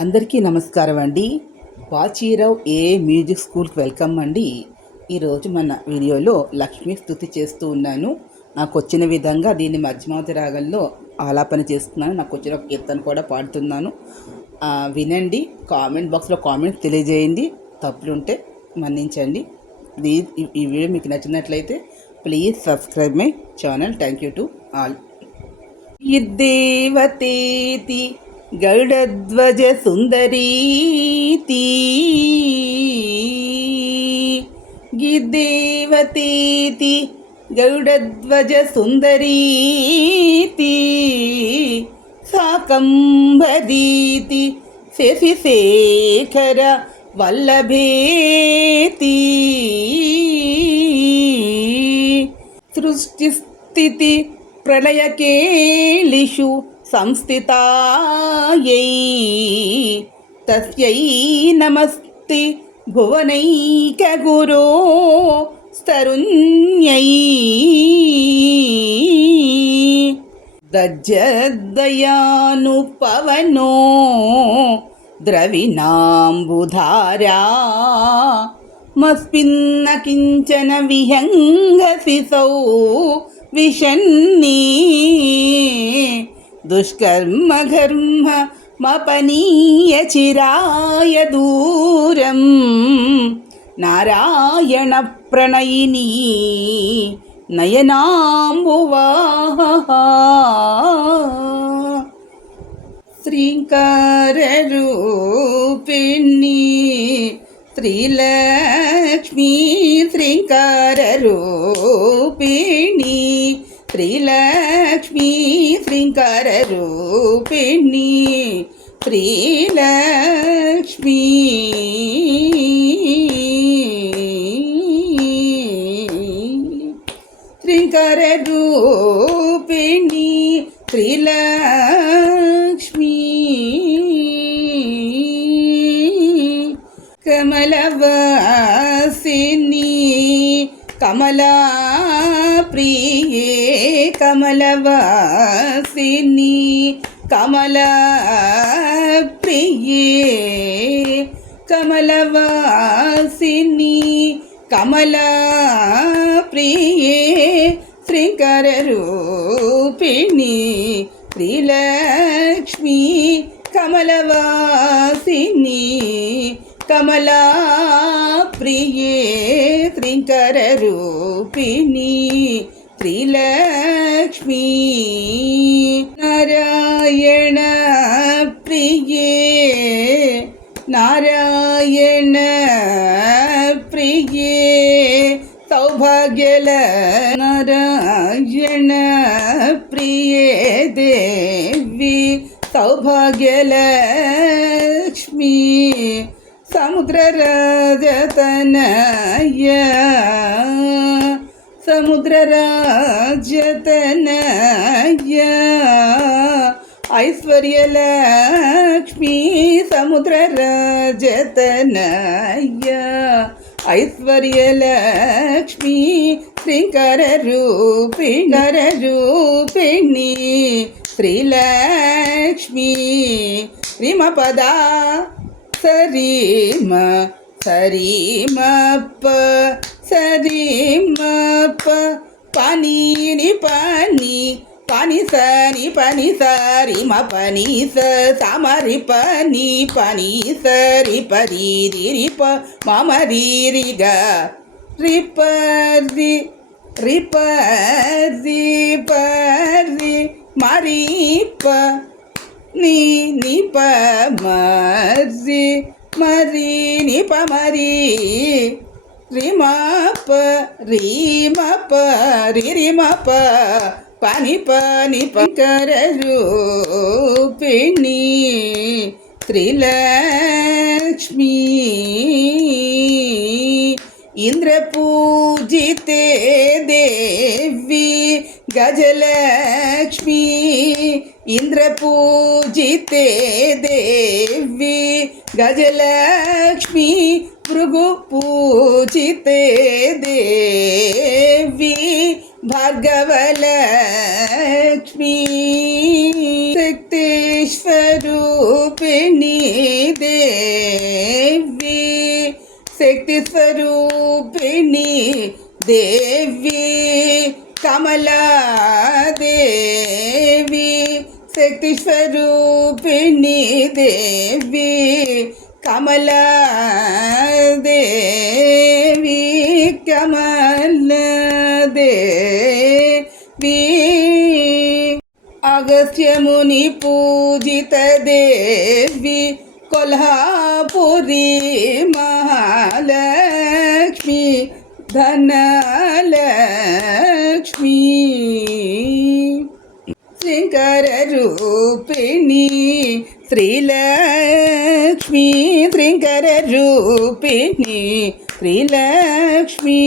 అందరికీ నమస్కారం అండి. వాచీరావు ఏ మ్యూజిక్ స్కూల్కి వెల్కమ్ అండి. ఈరోజు మన వీడియోలో లక్ష్మీ స్తుతి చేస్తూ ఉన్నాను. నాకు వచ్చిన విధంగా దీన్ని మధ్యమావతి రాగంలో ఆలాపన చేస్తున్నాను. నాకు వచ్చిన ఒక కీర్తన కూడా పాడుతున్నాను. వినండి. కామెంట్ బాక్స్లో కామెంట్స్ తెలియజేయండి. తప్పులుంటే మన్నించండి. ప్లీజ్ ఈ వీడియో మీకు నచ్చినట్లయితే please subscribe my channel. Thank you to all. దేవతేతి గరుడధ్వజ సుందరీతి గిద్దేవతేతి గరుడధ్వజ సుందరీతి సాకంబరీతి శశిశేఖర వల్లభేతి సృష్టిస్థితి ప్రళయకేళిషు సంస్థితాయై తస్యై నమస్తే భువనైకగురో స్తరుణ్యై దజ్జదయానుపవనో ద్రవిణాంబుధారా మస్మిన్న కించన విహంగసిసౌ విషన్నీ దుష్కర్మఘర్మ మపనీయ చిరాయ దూరం నారాయణ ప్రణయిని నయనాంబువాహ శ్రీంకారరూపిణి శ్రీలక్ష్మీ శ్రీంకారరూపిణి శ్రీలక్ష్మీ శ్రీంకారరూపిణి శ్రీలక్ష్మీ శ్రీంకారరూపిణి శ్రీలక్ష్మీ కమలవాసిని కమలా ప్రియే కమలవాసిని కమలా ప్రియే కమలవాసిని కమలా ప్రియే శ్రీంకారరూపిణి శ్రీలక్ష్మీ కమలవాసిని కమలా ప్రియే శ్రీంకారరూపిణి శ్రీలక్ష్మీ నారాయణ ప్రియే నారాయణ ప్రియే సౌభాగ్యల నారాయణ ప్రియే దేవి సౌభాగ్యలక్ష్మీ సముద్రరాజతనయ సముద్రరాజతనయ ఐశ్వర్యలక్ష్మీ సముద్రరాజతనయ ఐశ్వర్యలక్ష్మీ శ్రీంకారరూపిణి శ్రీలక్ష్మీ రిమపదా సరిమ సరిమప సరిమప పనీని పని పని సని పని సరి మ పని సమరి పని పని సరి పరి రిప మమ రిగ రిపరి రిపరి పరి మరిప నీ నిప మరి మరి నిప మరి రిమప రిమప రిమప పని పని పకరరూపిణి శ్రీలక్ష్మీ ఇంద్రపూజితే దేవి గజలక్ష్మీ ఇంద్రపూజితే దేవి గజలక్ష్మీ భృగు పూజితే దేవి భార్గవలక్ష్మీ శక్తి స్వరూపిణి దేవి శక్తి స్వరూపిణి దేవి కమలాదేవి శక్తి స్వరూపిణి దేవి కమలాదేవి కమలాదేవి అగస్త్యముని పూజిత దేవి కొల్హాపురి మహాలక్ష్మి ధనలక్ష్మి శంకర రూపిణి శ్రీలక్ష్మి శంకర రూపిణి శ్రీలక్ష్మి